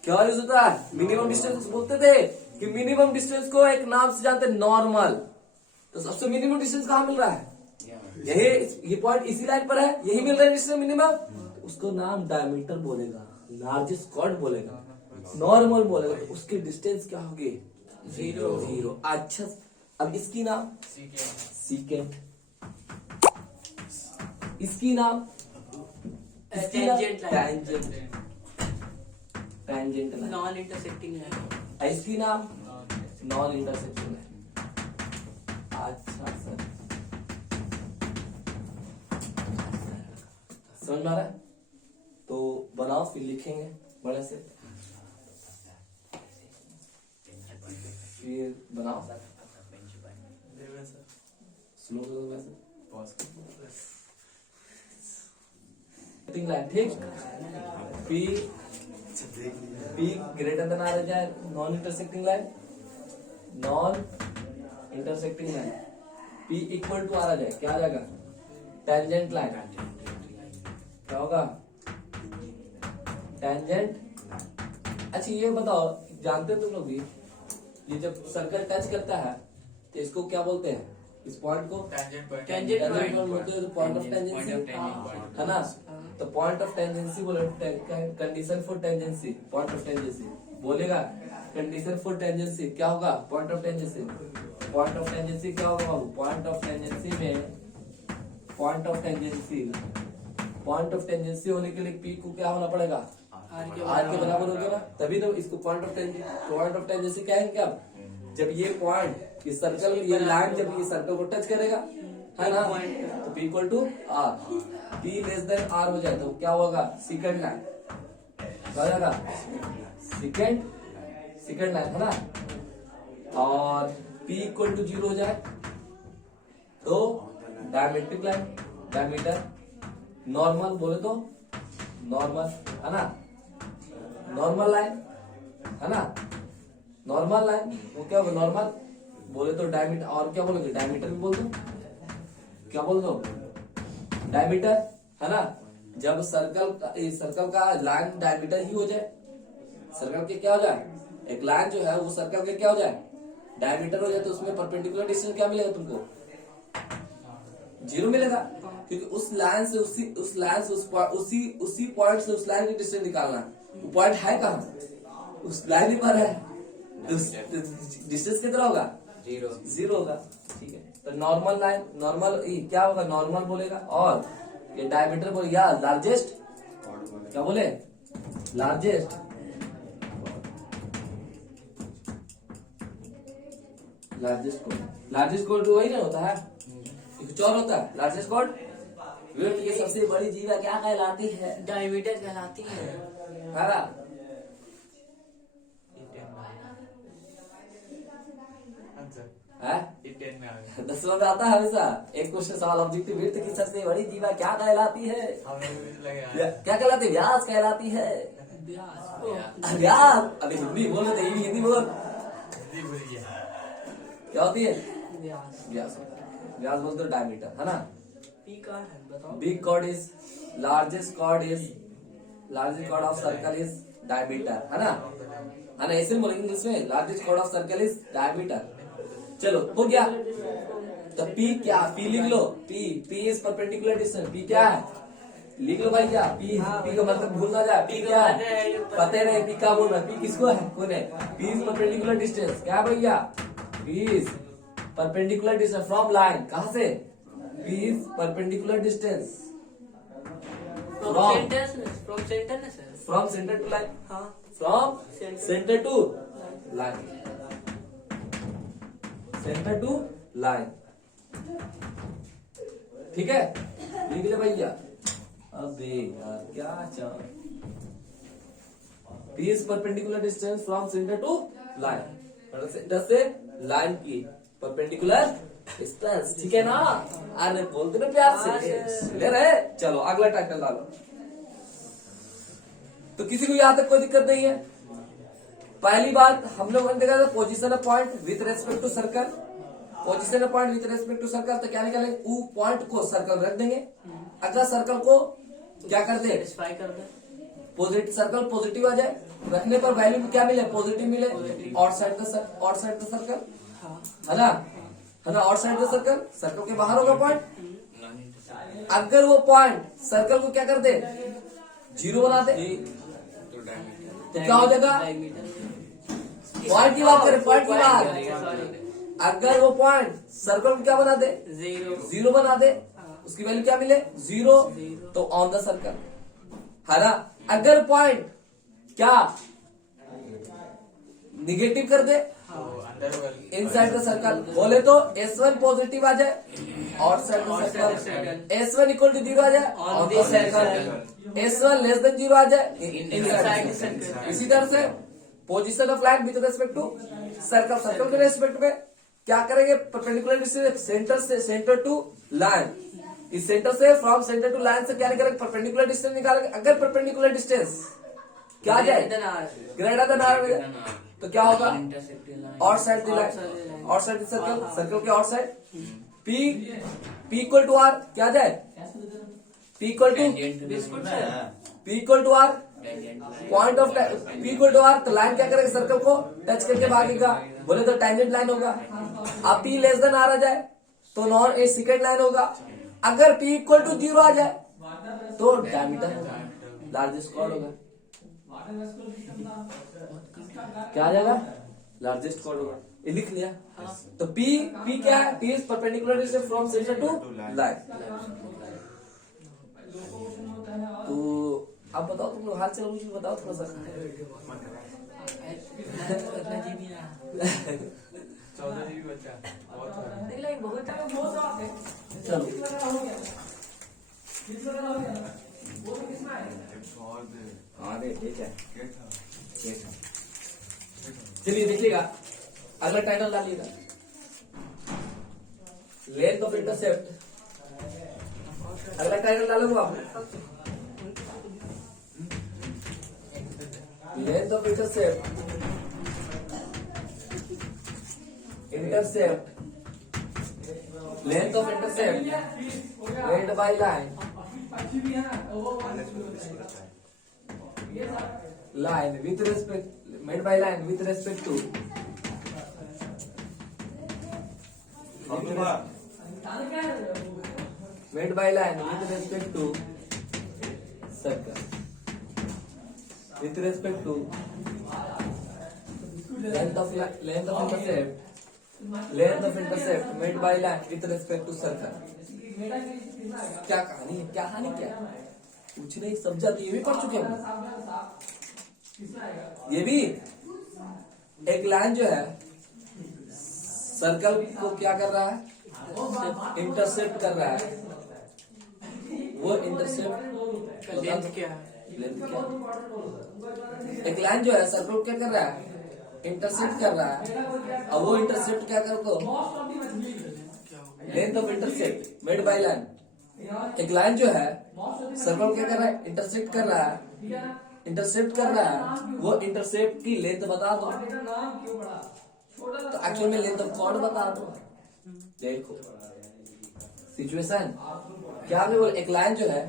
क्या यूज होता है? मिनिमम डिस्टेंस बोलते थे कि मिनिमम डिस्टेंस को एक नाम से जानते हैं, नॉर्मल। तो सबसे मिनिमम डिस्टेंस कहाँ मिल रहा है? यही, ये पॉइंट इसी लाइन पर है, यही मिल रहा है डिस्टेंस मिनिमम। तो उसको नाम डायमीटर बोलेगा, लार्जेस्ट कॉर्ड बोलेगा, नॉर्मल बोलेगा। तो उसकी डिस्टेंस क्या होगी? 0। अच्छा, अब इसकी नाम सीकेंट, इसकी नाम tangent line. Tangent line. Non intersecting line. इसकी नाम नॉन इंटरसेक्टिंग लाइन। अच्छा सर, समझ में आ रहा है? तो बनाओ, फिर लिखेंगे बड़े से, फिर बनाओ स्लो वैसे। लाइन, ठीक। पी ग्रेटर देन आर आ जाए non intersecting line, non intersecting line. P equal to r आ जाए, क्या आ जाएगा? Tangent line. क्या होगा? टेंजेंट। अच्छा ये बताओ, जानते हो तुम लोग भी, ये जब सर्कल टच करता है तो इसको क्या बोलते हैं? इस पॉइंट को Tangent point. Tangent point. Point of tangency, है ना? तो पॉइंट ऑफ टेंजेंसी बोले, condition for tangency, point of tangency बोलेगा। कंडीशन फॉर टेंजेंसी क्या होगा? Point of tangency. Point of tangency क्या होगा बाबू? पॉइंट ऑफ टेंजेंसी में, पॉइंट ऑफ टेंजेंसी होने के लिए पी को क्या होना पड़ेगा? आर के बराबर हो गया ना, तभी तो इसको पॉइंट ऑफ टेंजेंसी कहेंगे। क्या जब ये पॉइंट, ये सर्कल, ये लाइन जब ये सर्कल को टच करेगा, है ना, तो P equal to R. P less than R हो जाए तो क्या होगा? Second line. क्या हो जाएगा? सेकंड लाइन, है ना। और पी इक्वल टू 0 हो जाए तो डायमेट्रिक लाइन, डायमीटर। नॉर्मल बोले तो नॉर्मल, है ना, नॉर्मल लाइन, है ना, नॉर्मल लाइन। वो क्या होगा? नॉर्मल बोले तो डायमीटर। और क्या बोलोगे? डायमीटर भी बोल दो। क्या बोल दो? डायमीटर, है ना। जब सर्कल का लाइन डायमीटर ही हो जाए, सर्कल के क्या हो जाए? एक लाइन जो है वो सर्कल के क्या हो जाए? डायमीटर हो जाए, तो उसमें परपेंडिकुलर डिस्टेंस क्या मिलेगा तुमको? 0 मिलेगा, क्योंकि उस लाइन से उसी पॉइंट से उस लाइन की डिस्टेंस निकालना है। वो पॉइंट है कहाँ? उस लाइन पर है, डिस्टेंस कितना होगा? 0 होगा, ठीक है। तो नॉर्मल लाइन, नॉर्मल क्या होगा? नॉर्मल बोलेगा। और ये डायमीटर बोले या लार्जेस्ट, क्या बोले? लार्जेस्ट। लार्जेस्ट कोड वही ना होता है, कुछ और होता है। लार्जेस्ट कोड विड्थ की सबसे बड़ी जीवा क्या कहलाती है? डायमीटर कहलाती है। है Answer. ना? 10 में आ गया। 10वां में आता है हमेशा एक क्वेश्चन सवाल। ऑब्जेक्टिव विड्थ की सबसे बड़ी जीवा क्या कहलाती है? हमें भी लगे क्या कहलाती है? व्यास कहलाती है। व्यास। व्यास, अभी हिंदी बोलो तो हिंदी बोल। हिंदी भूल गया। क्या होती है? व्यास। व्यास। व्यास बोलते हो डायमीटर, है ना। पी का है, बताओ। Big chord is largest chord of circle is diameter, है ना। ऐसे बोलेंगे इंग्लिश में, largest chord of circle is diameter. चलो हो गया। तो P क्या? P लिख लो। P is perpendicular distance. P क्या है? लिख लो भाई। क्या P का मतलब भूल ना जाए। P क्या है? पता ही नहीं P क्या बोल रहा है। P किसको है? कौन है? P is perpendicular distance. क्या भैया? P is perpendicular distance from line. कहाँ से? P is perpendicular distance from centre ना sir? From centre to line. हाँ। From centre to line, centre to line, ठीक है। लिख ले भैया। अबे यार क्या चाह, P is perpendicular distance from centre to line, centre से लाइन की परपेंडिकुलर डिस्टेंस, ठीक है ना। अरे बोलते ना प्यार से, ले रहे। चलो अगला टाइटल डालो। तो किसी को यहाँ तक कोई दिक्कत नहीं है। पहली बात हम लोगों ने देखा था position of point with respect to circle. Position of point with respect to circle तो क्या निकालेंगे? वो पॉइंट को सर्कल रख देंगे। अगर सर्कल को क्या कर दे? सेटिस्फाई कर दे। पॉजिटिव, सर्कल पॉजिटिव आ जाए, रखने पर वैल्यू क्या मिले? पॉजिटिव मिले। आउटसाइड द सर्कल, है ना, आउटसाइड द सर्कल के बाहर होगा पॉइंट। अगर वो पॉइंट सर्कल को क्या कर दे? 0 बना दे, तो क्या हो जाएगा? पॉइंट की बात करें, पॉइंट की बात। अगर वो पॉइंट सर्कल को क्या बना दे? 0 बना दे, उसकी वैल्यू क्या मिले? 0, तो ऑन द सर्कल, है ना। अगर पॉइंट क्या निगेटिव कर दे इनसाइड द सर्कल, बोले तो S1 पॉजिटिव आ जाए outside the circle, S1 equal to 0 आ जाए on the circle, S1 less than 0 आ जाए इनसाइड द सर्कल। इसी तरह से position of line with respect to circle के रेस्पेक्ट में क्या करेंगे? परपेंडिकुलर डिस्टेंस सेंटर से सेंटर टू लाइन, इस सेंटर से फ्रॉम सेंटर टू लाइन से क्या निकालेंगे, परपेंडिकुलर डिस्टेंस निकालेंगे। अगर परपेंडिकुलर डिस्टेंस क्या आ जाए, ग्रेटर देन आर, तो क्या होगा, outside the line, outside the circle, circle के outside P equal to R क्या आ जाए, P equal to R, point of P equal to R, तो लाइन क्या करेगा, सर्कल को टच करके भागेगा, बोले तो टेंजेंट लाइन होगा। अब पी लेस देन आर आ जाए तो नॉन ए सेकेंड लाइन होगा। अगर पी इक्वल टू 0 आ जाए तो डायमीटर लार्जेस्ट कॉर्ड होगा। क्या आ जाएगा, लार्जेस्ट कॉर्ड होगा। ये लिख लिया। तो पी क्या है, P is perpendicular distance from centre to line. तो अब बताओ तुम लोग, हाल चल मुझे बताओ थोड़ा सा। 14 GB बचा, बहुत हो रहा है। चलो हाँ ठीक है, चलिए देखिएगा, अगला टाइटल डालिएगा, लेंथ ऑफ इंटरसेप्ट। अगला टाइटल डालूंगा आप, length of intercept, length of intercept made by line, line with respect, made by line with respect to made by line with respect to circle, with respect to length of intercept, length of intercept made by line with respect to circle। क्या कहानी है, क्या हानि क्या है, कुछ नहीं, सब जाती ये भी पढ़ चुके हैं। ये भी एक लाइन जो है सर्कल को क्या कर रहा है, इंटरसेप्ट कर रहा है। वो इंटरसेप्ट लेंथ क्या है, लेंथ क्या है? एक लाइन जो है सर्कल को क्या कर रहा है, इंटरसेप्ट कर रहा है। अब वो इंटरसेप्ट क्या कर दो, length of intercept made by line. एक लाइन जो है सर्कल को क्या कर रहा है, इंटरसेप्ट कर रहा है, इंटरसेप्ट कर रहा है। वो इंटरसेप्ट की लेंथ बता दो, तो एक्चुअल में लेंथ ऑफ कॉर्ड बता दो। देखो सिचुएशन क्या है, बोल एक लाइन जो है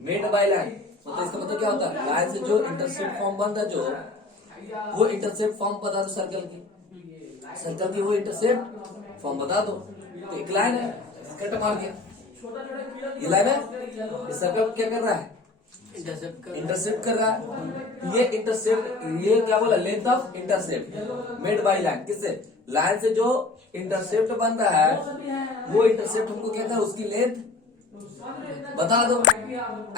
मेड बाय लाइन, मतलब इसका मतलब क्या होता है, लाइन से जो इंटरसेप्ट फॉर्म बनता है, जो वो इंटरसेप्ट फॉर्म बता दो सर्कल की, सर्कल की वो इंटरसेप्ट फॉर्म बता दो। तो एक लाइन है, कट मार दिया, ये लाइन है, इस सर्कल क्या कर रहा है, इंटरसेप्ट कर रहा है। ये इंटरसेप्ट, ये क्या बोला, length of intercept made by line, किससे, लाइन से जो इंटरसेप्ट बन रहा है, वो इंटरसेप्ट हमको कहता है, उसकी लेंथ बता दो।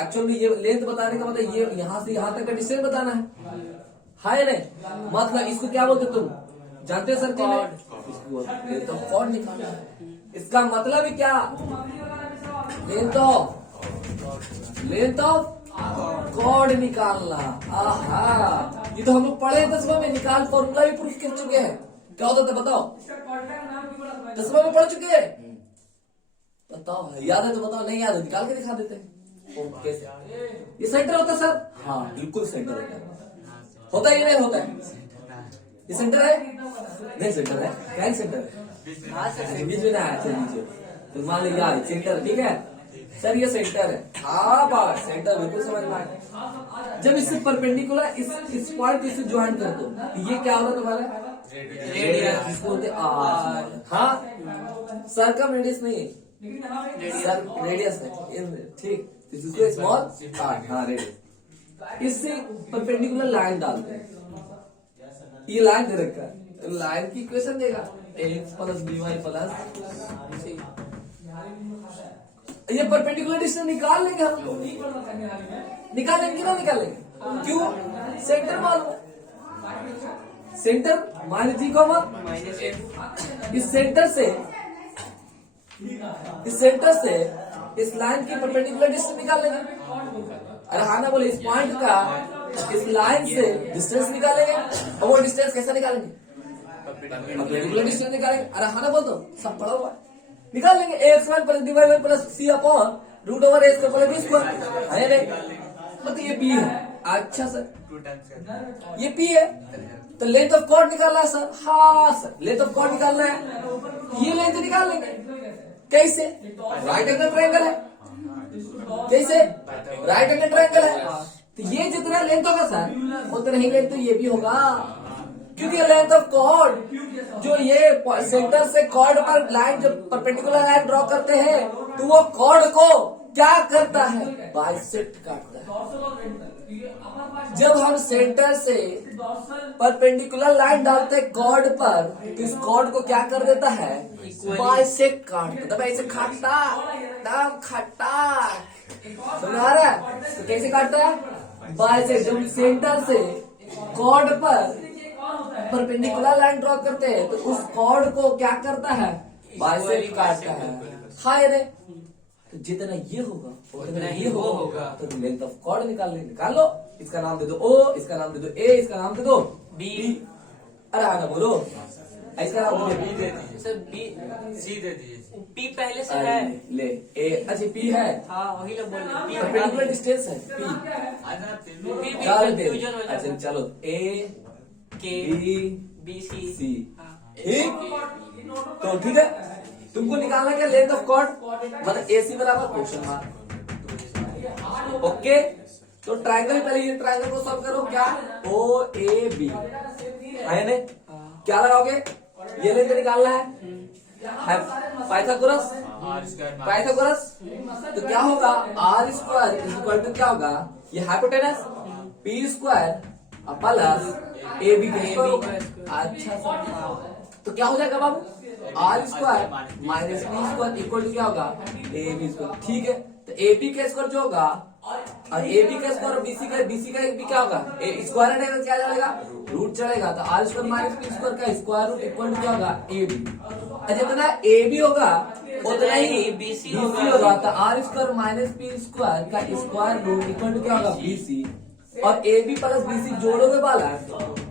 एक्चुअली ये लेंथ बताने का मतलब ये यहाँ से यहाँ तक का डिस्टेंस बताना है नहीं, मतलब इसको क्या बोलते तुम जानते हो सर्कल में, लेंथ ऑफ कॉर्ड निकालना है। इसका मतलब ही क्या, लेंथ ऑफ कॉर्ड निकालना। आहा, ये तो हम लोग पढ़े 10वीं में, निकाल फॉर्मूला भी प्रूफ कर चुके हैं। क्या होता था बताओ, 10वीं में पढ़ चुके हैं, बताओ याद है तो बताओ, नहीं याद है निकाल के दिखा देते हैं। कैसे, ये सेंटर होता है सर, हाँ बिल्कुल सेंटर होता है, होता ही नहीं होता है, ये सेंटर है, नहीं सेंटर है, क्या सेंटर है, बीच में ना है, चलिए तो मान लीजिए यार सेंटर, ठीक है सर ये सेंटर है, हाँ बात सेंटर बिल्कुल समझ में आया। जब इससे परपेंडिकुलर इस पॉइंट इससे ज्वाइन कर दो, ये क्या होगा तुम्हारा, रेडियस, जिसको बोलते हैं हाँ, सर्कम रेडियस नहीं है, रेडियस है, ठीक, इसको स्मॉल हाँ रेडियस। इससे परपेंडिकुलर लाइन डालते हैं, ये लाइन दे रखा है, लाइन की इक्वेशन देगा X plus B Y plus, ये परपेंडिकुलर डिस्टेंस निकाल लेंगे हम लोग, निकालेंगे ना, निकालेंगे क्यों, सेंटर मालूम, सेंटर मान लीजिए कॉमा, इस सेंटर से इस लाइन की परपेंडिकुलर डिस्टेंस निकाल लेंगे। अरे हाँ ना बोले, इस पॉइंट का इस लाइन से डिस्टेंस निकालेंगे, और वो डिस्टेंस कैसा निकालेंगे, परपेंडिकुलर डिस्टेंस निकालेंगे। अरे हाँ ना बोल दो, सब पढ़ा हुआ है, निकाल लेंगे a square plus d y plus c upon root over a square plus b square है नहीं। मतलब ये पी है। अच्छा सर 2 times ये पी है तो लेंथ ऑफ कॉर्ड निकालना है सर। हाँ सर लेंथ ऑफ कॉर्ड निकालना है। ये लेंथ निकाल लेंगे कैसे? राइट एंगल ट्रायंगल है। कैसे? राइट एंगल ट्रायंगल है तो ये जितना लेंथ होगा सर उतना ही लेंथ तो ये भी होगा, क्योंकि लेंथ ऑफ कॉर्ड जो ये सेंटर से कॉर्ड पर लाइन जब परपेंडिकुलर लाइन ड्रॉ करते हैं तो वो कॉर्ड को क्या करता है? बाइसेक्ट काटता है। जब हम सेंटर से परपेंडिकुलर लाइन डालते कॉर्ड पर तो इस कॉर्ड को क्या कर देता है? बाइसेक्ट काट देता है। ऐसे काटता दाम खट्टा समझ आ रहा है? तो कैसे काटता है? बाइसेक्ट। जब सेंटर से कॉर्ड पर परपेंडिकुलर लाइन ड्रॉ करते हैं तो उस कॉर्ड को क्या करता है? बाइसेक्ट काटता है। हाँ रे तो जितना ये होगा उतना ये होगा तो लेंथ ऑफ कॉर्ड निकाल लो। इसका नाम दे दो ओ, इसका नाम दे दो ए, इसका नाम दे दो बी। अरे आना बोलो इसका नाम दे बी दो दे दीजिए, सर बी सी दे दीजिए। पी पहले से है। ले ए। अच्छा पी है हाँ वही लोग बोल रहे हैं परपेंडिकुलर डिस्टेंस है पी। आना फिर पी भी चल कंफ्यूजन हो अच्छा जाता है। चलो ए के बी बी सी सी हाँ। ठीक तो ठीक है। तुमको निकालना क्या? लेंथ ऑफ कॉर्ड मतलब ए सी बराबर क्वेश्चन मार्क। ओके तो ट्रायंगल पहले ये ट्रायंगल को सॉल्व करो। क्या? ओ ए बी है ने क्या लगाओगे? ये लेंथ निकालना है पाइथागोरस। पाइथागोरस तो क्या होगा? R square is equal to क्या होगा? ये hypotenuse p square plus a b का स्क्वायर। अच्छा सर तो क्या हो जाएगा बाबू? R square minus B square equal to क्या होगा? ए बी स्क्वायर। ठीक है तो ए बी का स्क्वायर जो होगा और ए बी का स्क्वायर और बीसी का भी क्या होगा? स्क्वायर हटेगा क्या चलेगा? रूट चलेगा तो R square minus B square का स्क्वायर रूट इक्वल टू क्या होगा? ए बी। जितना ए बी होगा उतना ही बीसी होगा तो R square minus B square का स्क्वायर रूट इक्वल टू क्या होगा? बीसी। और ए बी प्लस बीसी जोड़ोगे वाला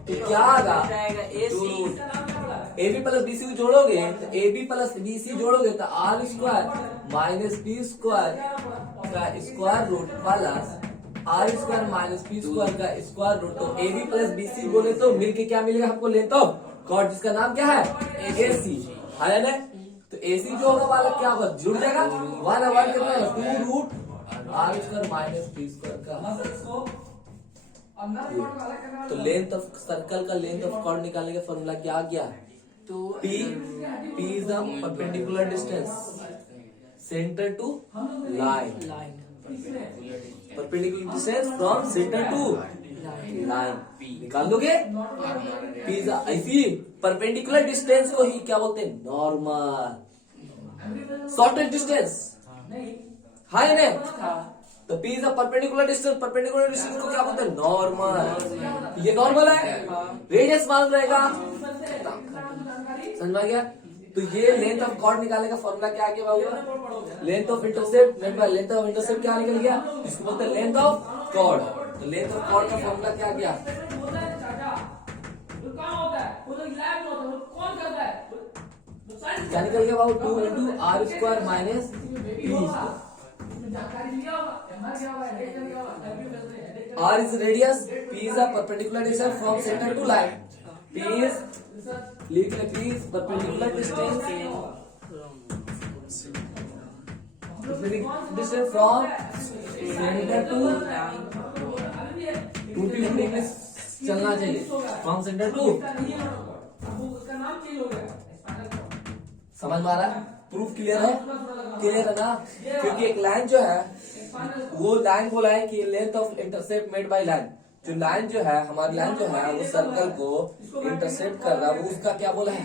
तो क्या आएगा? A C. A B plus BC को जोड़ोगे तो ए बी प्लस बीसी जोड़ोगे तो R square minus B square का square root plus R square minus B square का स्क्वायर रूट। तो ए बी प्लस बीसी बोले तो मिलके क्या मिलेगा हमको? लेंथ ऑफ कॉर्ड जिसका नाम क्या है? ए सी है ना। तो ए सी जो होगा वाला क्या होगा? जुड़ जाएगा 1 कितना होगा? 2 root R square minus B square का। तो लेंथ ऑफ सर्कल का लेंथ ऑफ कॉर्ड निकालने का फॉर्मूला क्या आ गया? तो P is the perpendicular distance center to line. Perpendicular distance from center to line. निकाल दोगे? P is the इसी perpendicular distance को ही क्या बोलते हैं? नॉर्मल शॉर्टेस्ट डिस्टेंस है ना। तो P is the perpendicular distance को क्या बोलते हैं? नॉर्मल। ये नॉर्मल है। रेडियस मान रहेगा समझ में आ गया। तो ये लेंथ ऑफ कॉर्ड निकालने का फॉर्मूला क्या आ गया बाबू? Length of intercept length of intercept क्या निकल गया? इसको बोलते हैं लेंथ ऑफ कॉर्ड। तो लेंथ ऑफ कॉर्ड का फॉर्मूला क्या आ गया? क्या निकल गया बाबू? 2 into r square minus b. R is radius, P is a perpendicular distance from center to line. P is perpendicular distance from center to English चलना चाहिए from center to। समझ में आ रहा है? प्रूफ क्लियर है? क्लियर है ना? क्योंकि एक लाइन जो है वो लाइन बोला है कि length of intercept made by line. जो लाइन जो है हमारी लाइन जो है वो सर्कल को इंटरसेप्ट कर रहा है वो उसका क्या बोला है?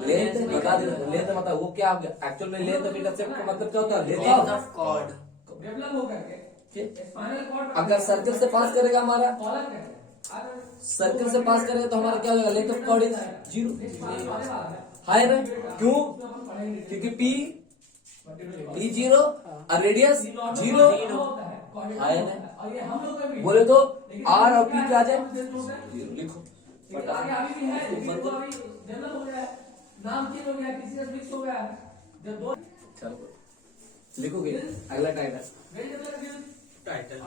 लेंथ बता दे। लेंथ मतलब वो क्या एक्चुअल में लेंथ ऑफ इंटरसेप्ट का मतलब क्या होता है? Length of chord. अगर सर्कल से पास करेगा हमारा सर्कल से पास करेगा तो हमारा क्या होगा? लेंथ ऑफ कॉर्ड इज 0 है ना। क्यों? क्योंकि P 0 और रेडियस 0 है ना। बोले तो R और P क्या आ जाए? लिखो नाम चेंज हो गया, किसी का फिक्स हो गया चलो लिखोगे अगला टाइटल टाइटल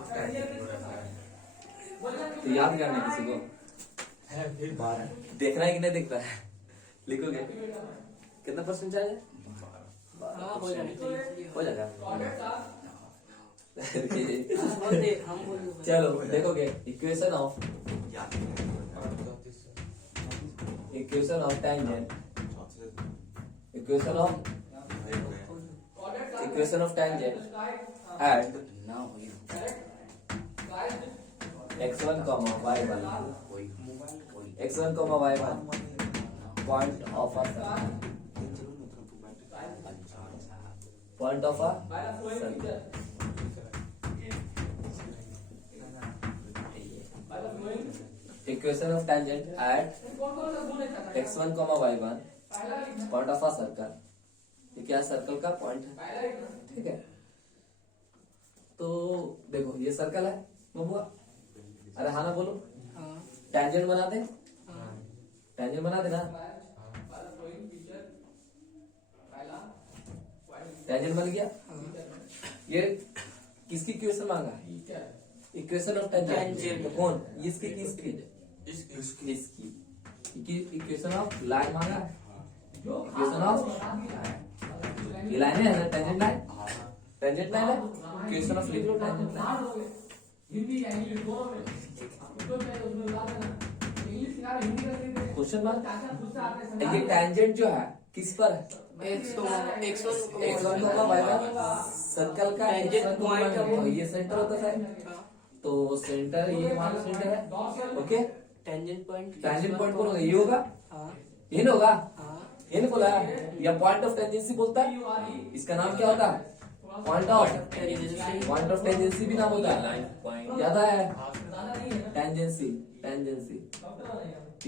तो याद करना है किसी को देखना है कि नहीं देखना है लिखोगे कितना परसेंट चाहिए हाँ हो जाएगा हो जाएगा हम बोल चलो देखोगे equation of tangent equation of tangent at x1 y1 x1 y1 point of a circle equation of tangent at x1 y1 point of a circle ये क्या सर्कल का पॉइंट है ठीक है तो देखो ये सर्कल है बबुआ अरे हाँ ना बोलो हाँ टेंजेंट बना दे हाँ टेंजेंट बना देना टेंजेंट बन गया ये किसकी इक्वेशन मांगा इक्वेशन ऑफ टेंजेंट तो कौन इसकी किसकी इसकी इक्वेशन ऑफ लाइन मांगा इक्वेशन ऑफ ये लाइन है ना टेंजेंट लाइन है इक्वेशन ऑफ लिख लो टेंजेंट क्वेश्चन मार्क ये टेंजेंट जो है किस पर है x1 y1 सर्कल का Tangent point है वो। ये सेंटर होता है तो सेंटर ये हमारा सेंटर है ओके टेंजेंट पॉइंट बोलोगे ये होगा हाँ ये नहीं होगा हाँ ये नहीं बोला या पॉइंट ऑफ टेंजेंसी बोलता है इसका नाम क्या होता है पॉइंट ऑफ टेंजेंसी भी नाम होता है याद है टेंजेंसी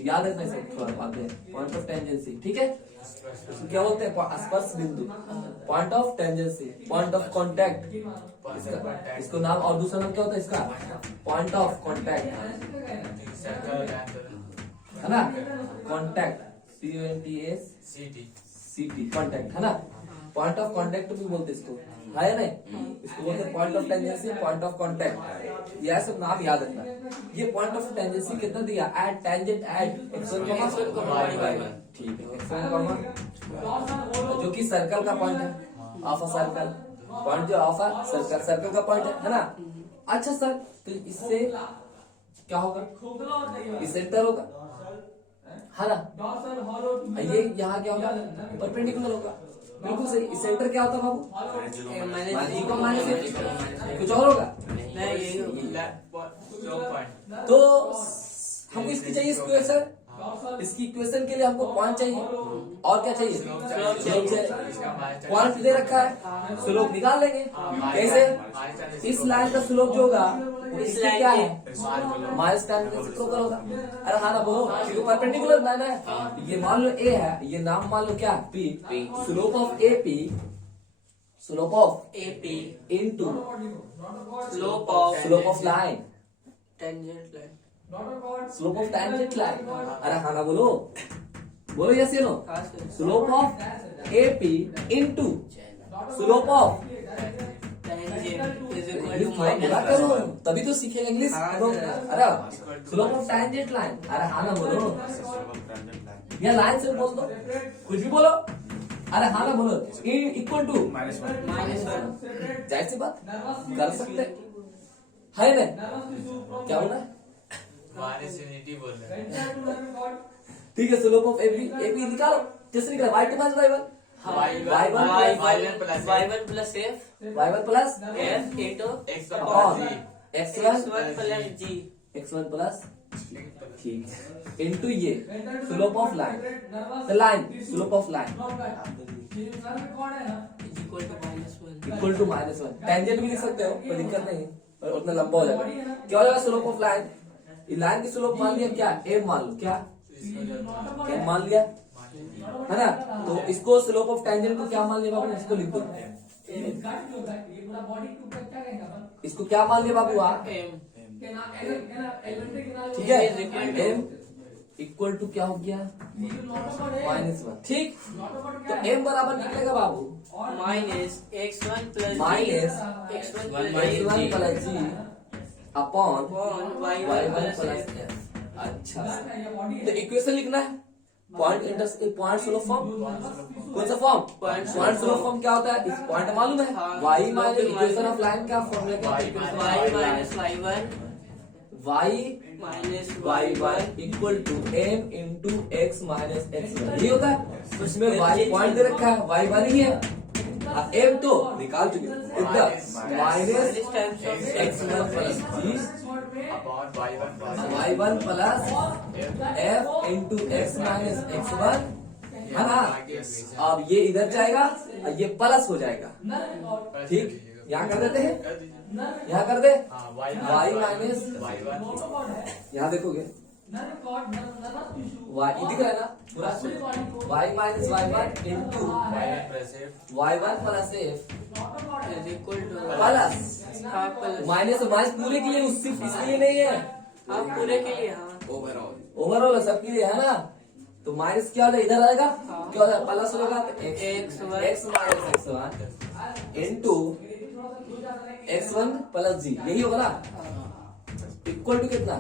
याद रखना इसे थोड़ा बात है पॉइंट ऑफ टेंजेंसी ठीक है इसको क्या बोलते हैं स्पर्श बिंदु point of tangency point of contact इसको नाम और दूसरा नाम क्या होता है इसका पॉइंट ऑफ कांटेक्ट है ना कांटेक्ट CONTACT कांटेक्ट है ना पॉइंट ऑफ कांटेक्ट भी बोलते इसको है ना इसको बोलते हैं point of tangency point of contact ये सब नाम याद रखना ये पॉइंट ऑफ टेंजेंसी कितना दिया eight tangent at x1 y1 ठीक है x1 जो कि सर्कल का पॉइंट है ऑफ अ सर्कल पॉइंट जो ऑफ अ सर्कल का पॉइंट है ना अच्छा सर तो इससे क्या होगा इस सेंटर होगा है ना ये यहाँ क्या होगा परपेंडिकुलर होगा बिल्कुल सही इस सेंटर क्या होता बाबू कुछ और होगा तो हमको इसकी चाहिए इक्वेशन इसकी इक्वेशन के लिए हमको पॉइंट चाहिए और क्या चाहिए स्लोप चाहिए पॉइंट दे रखा है स्लोप निकाल लेंगे कैसे इस लाइन का स्लोप जो होगा इससे क्या है माइनस टेन होगा अरे हाँ ना बोलो क्योंकि परपेंडिकुलर लाइन है ये मान लो ए है ये नाम मान लो क्या P slope of AP into slope of line tangent line slope of tangent line अरे हाँ ना बोलो yes no slope of AP into slope of तभी तो सीखेगा इंग्लिश अरे स्लोप ऑफ टेंजेंट लाइन अरे हाँ ना बोलो या लाइन से बोल दो कुछ भी बोलो अरे हाँ ना बोलो इक्वल टू जाहिर सी बात कर सकते है ना क्या बोला ठीक है स्लोप ऑफ एपी निकालो कैसे निकाला Y two minus y1 plus f y1 plus f into x1 plus g x1 plus ठीक इनटू ये slope of line the line slope of line equal to -1 equal to -1 tangent भी लिख सकते हो कोई दिक्कत नहीं पर उतना लंबा हो जाएगा क्या हो जाएगा स्लोप ऑफ लाइन ये लाइन की स्लोप मान लिया क्या m मान लो क्या m मान लिया है ना तो इसको स्लोप ऑफ टेंजेंट को क्या मान लिया बाबू इसको लिख दो इसको क्या मान लिया बाबू आप m ठीक है m इक्वल टू क्या हो गया -1, ठीक। तो m बराबर निकलेगा बाबू minus x1 plus minus x1 plus g upon y1 y1 plus f। अच्छा, तो इक्वेशन लिखना है पॉइंट सोलो फॉर्म। कौन सा form? Point point slope form क्या होता है? इस पॉइंट मालूम है? हाँ। y minus equation of line का फॉर्मूला क्या है? y minus y1 y minus y1 equal to m into X minus x1, ये होता है। उसमें y पॉइंट दे रखा है, y1 ही है, m तो निकाल चुके एकदम minus x1 plus g upon y1 y1 plus f into X minus x1, है ना। अब ये इधर जाएगा और ये प्लस हो जाएगा, ठीक। यहाँ कर देते हैं, यहाँ कर दे y माइनस यहाँ देखोगे y दिख रहा है ना पूरा, y minus y1 into y1 plus f equal two plus minus पूरे के लिए, सिर्फ इसके लिए नहीं है, हाँ पूरे के लिए, हाँ ओवरऑल सबके लिए, है ना। तो माइनस क्या होगा? इधर आएगा, क्या होगा? प्लस होगा x minus x1 into x1 plus g, यही होगा ना। इक्वल टू कितना?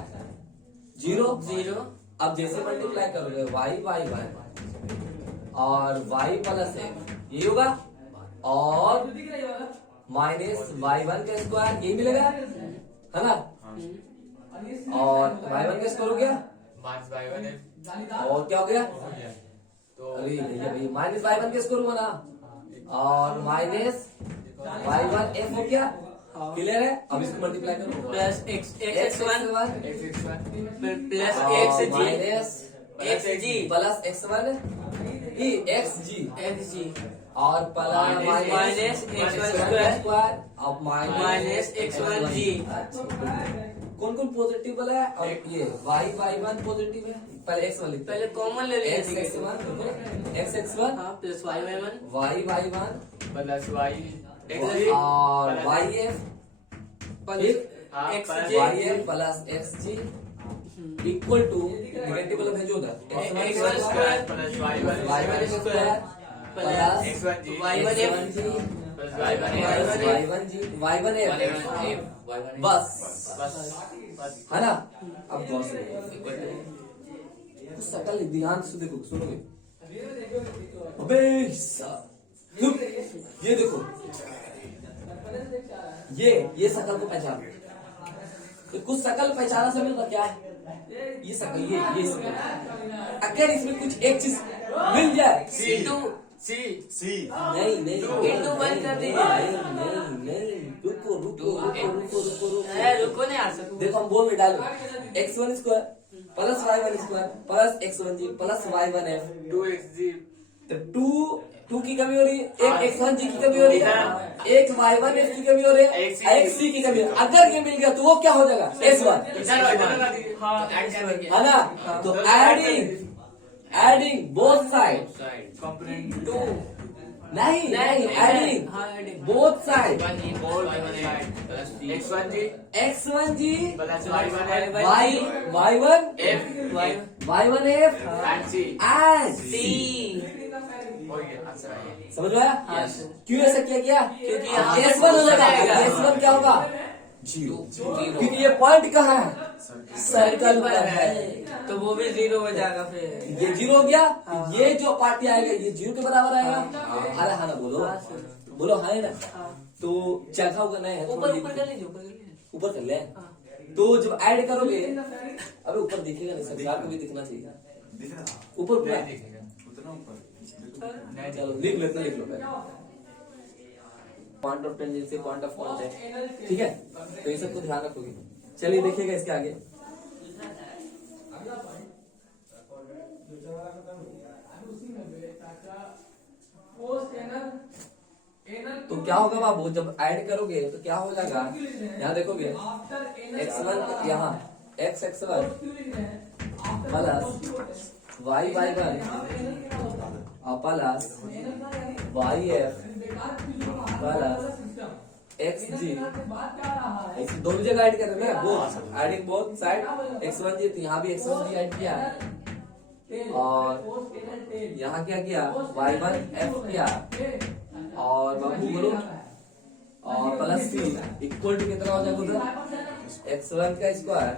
0। अब जैसे मल्टीप्लाई करोगे y और y प्लस f, ये होगा, और माइनस y1 का स्क्वायर, ये मिलेगा, है ना। और y1 का स्क्वायर हो गया, और क्या हो गया? अरे भैया माइनस y1 का स्क्वायर हुआ ना, और माइनस y1 f हो गया, क्लियर है। अब इसको मल्टीप्लाई करो, plus x1 plus minus xg plus x1 xg और प्लस माइनस x1 स्क्वायर अब माइनस x1g। कौन कौन पॉजिटिव वाला है? और ये y1 पॉजिटिव है, पहले x1 लिखते पहले कॉमन ले लेंगे, x1 हाँ plus y1 y1 plus y और yf yf plus xg equal to negative वाला भेजो उधर, x1 square plus y1 square plus y1 f बस, है ना। अब गौर से सकल ध्यान से देखो, सुनोगे? अबे ये देखो, ये शकल को पहचान, तो कुछ शकल पहचाना समझ तो क्या है? ये शकल, ये शकल, अगर इसमें कुछ एक चीज मिल जाए, नहीं इंटू वन कर दीजिए। नहीं, रुको, रुको नहीं आ सकते। देखो हम बोल में डालो x1 square plus y1 square plus x1g plus y1 f 2xg, तो टू की कमी हो रही है, एक x1g की कमी हो रही है, एक y1 f की कमी हो रही है, एक c की कमी हो रही है। अगर ये मिल गया तो वो क्या हो जाएगा? s1, है ना। तो एडिंग बोथ साइड, नहीं adding both side, x1g plus y1 f and C समझ में आया? हाँ। क्यों ऐसा किया गया? क्योंकि यहाँ पे S1 हो जाएगा, जाएगा। S1 क्या होगा? 0, क्योंकि ये पॉइंट कहाँ है? सर्कल पर है, तो वो भी 0 हो जाएगा फिर। ये 0 हो गया, ये जो पार्टी आएगा ये 0 के बराबर आएगा। अरे हाँ ना, बोलो हाँ ना। तो जगह होगा नहीं है, ऊपर कर लीजिए, ऊपर कर ले। तो जब ऐड करोगे, अबे ऊपर दिखेगा नहीं, सरकार को भी दिखना चाहिए ऊपर पूरा। चलो लिख लो पहले, point of tangency, point of contact, ठीक है। तो ये सब को ध्यान रखोगे। चलिए देखिएगा इसके आगे। तो क्या होगा बाबू, जब ऐड करोगे तो क्या हो जाएगा? यहाँ देखोगे x1 यहाँ x1 प्लस y1 और प्लस yf प्लस xg, दोनों जगह ऐड कर रहे हैं, both adding both side x1g, तो यहाँ भी x1g ऐड किया है और यहाँ क्या किया y1 f किया और बाबू बोलो और प्लस सी इक्वल टू कितना हो जाएगा उधर x1 का स्क्वायर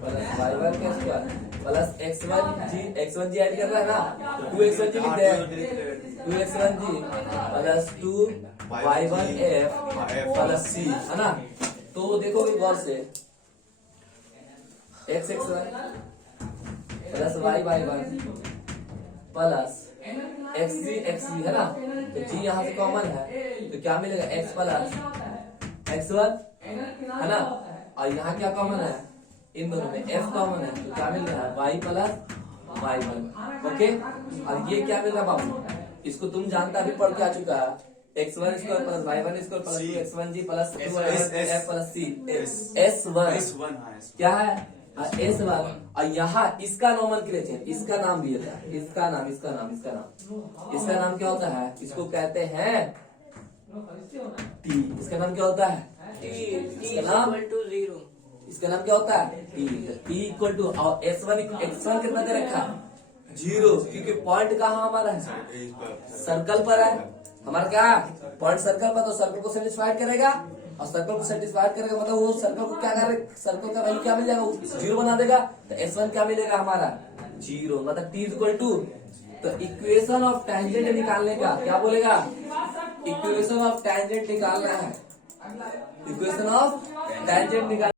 प्लस y1 का स्क्वायर प्लस x1 जी ऐड कर रहा है ना तो 2x1 जी लिखते हैं 2x1 g plus 2y1 f plus c है ना। तो देखोगे गौर से x1 plus y1 plus xg है ना तो g यहाँ से कॉमन है तो क्या मिलेगा x प्लस x1 है ना और यहाँ क्या कॉमन है इन दोनों में f कॉमन है तो क्या मिल रहा है y प्लस y1 ओके। और ये क्या मिल रहा है बाबू इसको तुम जानता भी पढ़ के आ चुका है x1 square plus y1 square plus 2x1 g plus 2f plus c s1 क्या है S1 और यहाँ इसका नोमेनक्लेचर इसका नाम भी होता है इसका नाम क्या होता है इसको कहते हैं T। इसका नाम क्या होता है इसका नाम क्या होता है T इक्वल टू और x1 कितना दे रखा है 0 क्योंकि पॉइंट कहाँ हमारा है सर्कल पर है हमारा क्या पॉइंट सर्कल पर तो सर्कल को सेटिस्फाइड करेगा और सर्कल को सेटिस्फाइड करेगा मतलब वो सर्कल को क्या करे सर्कल का वैल्यू क्या मिल जाएगा 0 बना देगा तो s1 क्या मिलेगा हमारा 0 मतलब t इक्वल टू तो इक्वेशन ऑफ टेंजेंट निकालने का क्या बोलेगा इक्वेशन ऑफ टेंजेंट निकालना है इक्वेशन ऑफ टेंजेंट निकाल